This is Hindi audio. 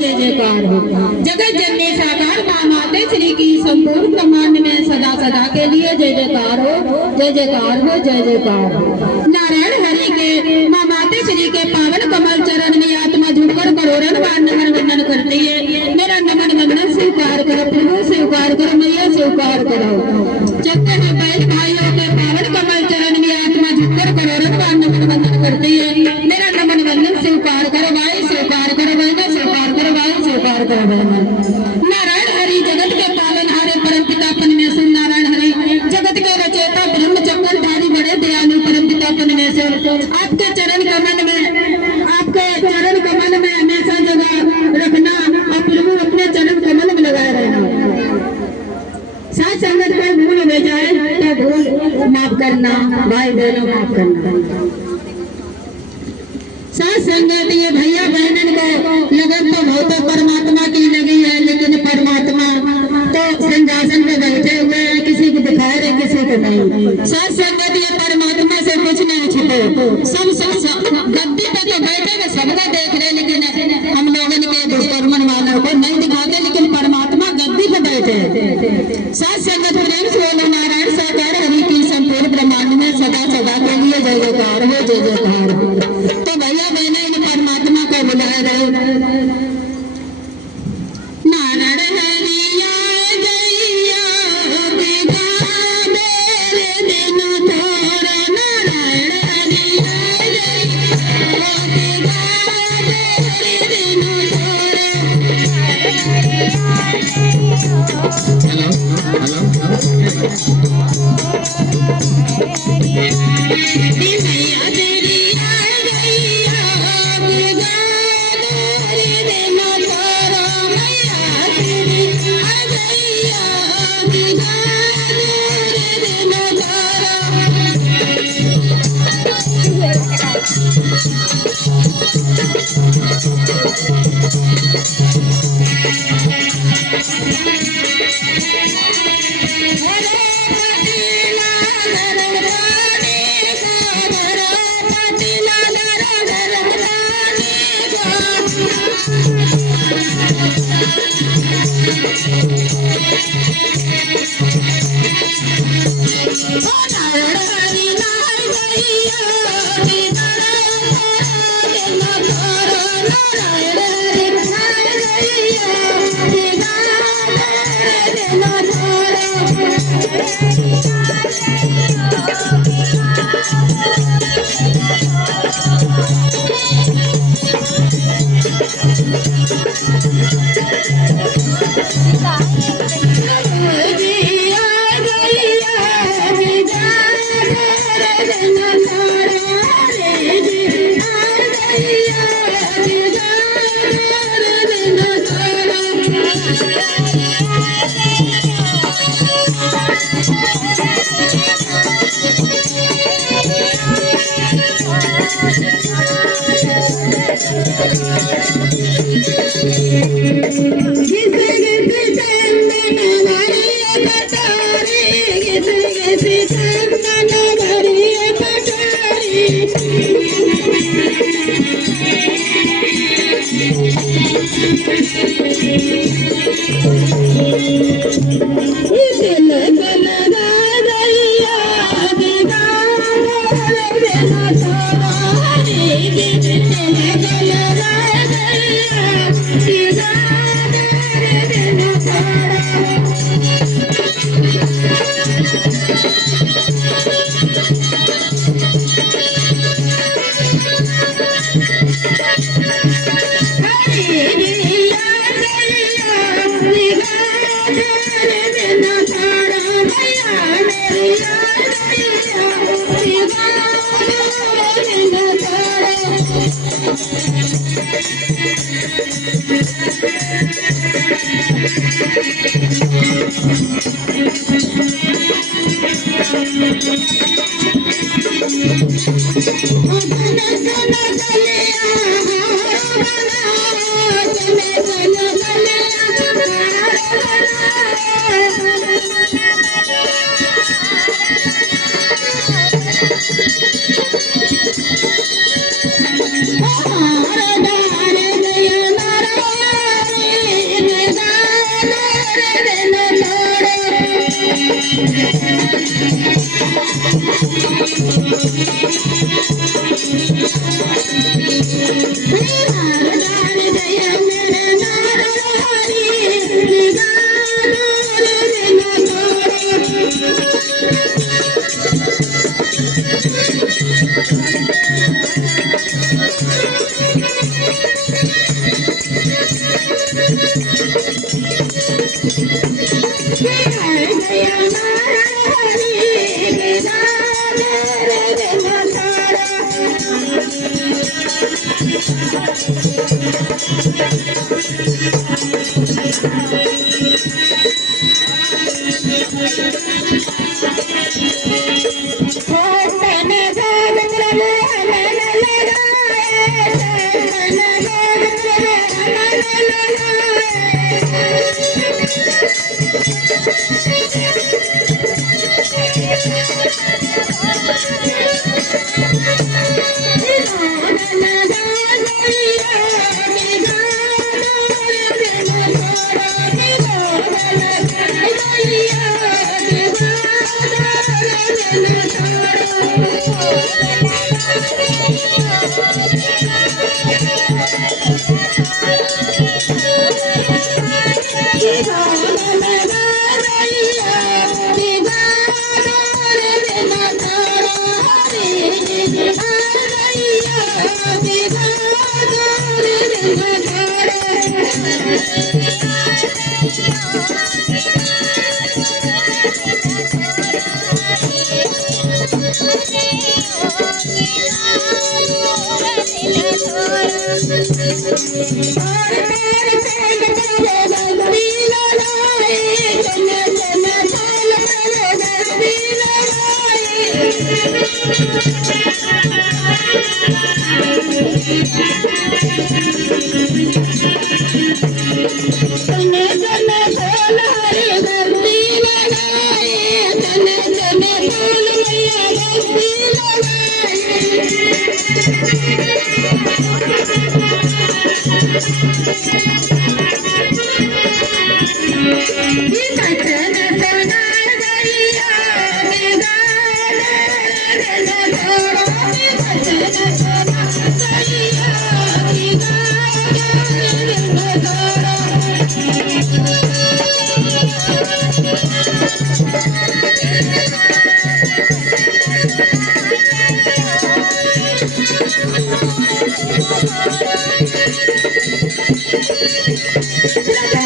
जय जयकार हो। जगत जननी साकार माँ माते श्री की संपूर्ण ब्रह्मांड में सदा सदा के लिए जय जयकार हो, जय जयकार हो, जय जयकार हो। नारायण हरि के माँ माते श्री के पावन कमल चरण में आत्मा झुककर करोड़न बार नमन वंदन करती है। मेरा नमन वंदन स्वीकार करो प्रभु, स्वीकार करो मैया, स्वीकार करो। चलते हैं बैठ भाइयों के पावन कमल चरण में आत्मा झुककर करोड़न बार नमन वंदन करती है। मेरा नमन वंदन स्वीकार करो भाई, स्वीकार करो बहना, स्वीकार करो भाई, स्वीकार करो बहना। नारायण हरि जगत के पालन हारे परम पिता परमेश्वर नारायण हरि जगत के रचयिता ब्रह्म चक्रधारी बड़े दयालु परम पिता परमेश्वर आपके चरण कमल में, आपके चरण कमल में हमेशा जगह रखना और प्रभु अपने चरण कमल में लगाए रहना। साथ संगत कोई भूल हो जाए तो भूल माफ करना, भाई बहनों माफ करना। साथ संगत ये भैया बहनन को लगन तो बहुत परमात्मा की लगी है, लेकिन परमात्मा तो सिंहासन पे बैठे हुए हैं, किसी को दिखा रहे किसी को नहीं। साथ संगत ये परमात्मा से कुछ नहीं छिपे, सब गद्दी पे तो बैठे हुए सबको देख रहे, लेकिन हम लोगों के दुष्कर्मन मानव को नहीं दिखाते, लेकिन परमात्मा गद्दी पे बैठे। साथ संगत प्रेम से बोलो नारायण साकार हरि की संपूर्ण ब्रह्मांड में सदा सदा के लिए जय जयकार हो, जय जयकार हो। तो भैया बहने इन परमात्मा को बुलाए रहे। नारायण हरिया जैया दिखा दे दिन थोड़ा, नारायण हरिया जैया दिखा दे दिन थोड़ा। हेलो हेलो मैया तेरी Gracias.